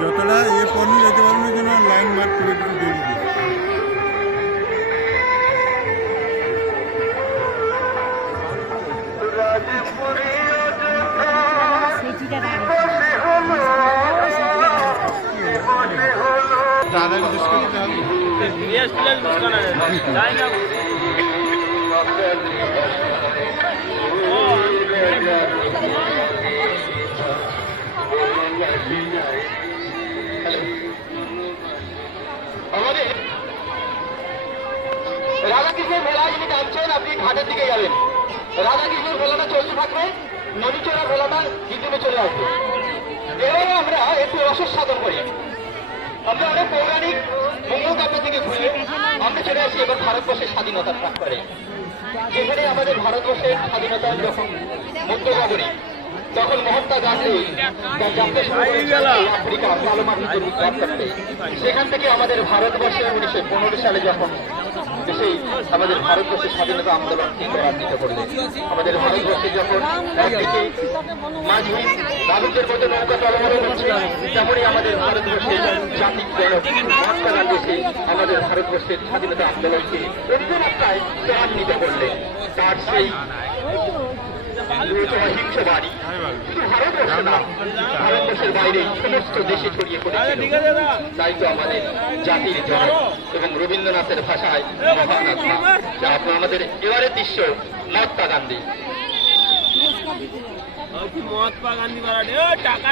যতটা এ পণ্য যেতে পারবে না যেন লাইন মার্ক করে একটু রাধাকৃষ্ণের মেলা যিনি জানছেন আপনি ঘাটের দিকে যাবেন রাধাকৃষ্ণের মেলাটা চলতে থাকবে নদী চড়া মেলাটা দ্বিতীয় চলে আসবে। এবারে আমরা একটু রসদ সাধন করি। আমরা অনেক পৌরাণিক মঙ্গলকাব্য থেকে ঘুরে আমরা চলে আসি এবার ভারতবর্ষের স্বাধীনতার প্রাক্কারে যেখানে আমাদের ভারতবর্ষের স্বাধীনতা যখন মধ্যগগনে তখন মহাত্মা গান্ধী আফ্রিকা কালো মাটিতে সেখান থেকে আমাদের ভারতবর্ষে উনিশশো পনেরো সালে যখন সেই আমাদের ভারতবর্ষের স্বাধীনতা আন্দোলন ত্বরান্বিত করলেন আমাদের ভারতবর্ষে যখন একদিকে মাঝি ভারতের মতো নৌকা চলমান করছে তেমনই আমাদের ভারতবর্ষে জাতির জনক মহাত্মা গান্ধীকে আমাদের ভারতবর্ষের স্বাধীনতা আন্দোলনকে অন্যমাত্রায় ত্বরান্বিত করলেন তার সেই অহিংস বাড়ি শুধু সমস্ত দেশে ছড়িয়ে পড়েছিল তাই তো আমাদের জাতির জনক এবং রবীন্দ্রনাথের ভাষায় মহান আত্মা যা আমাদের এবারের দৃশ্য মহাত্মা গান্ধী মহাত্মা গান্ধী টাকা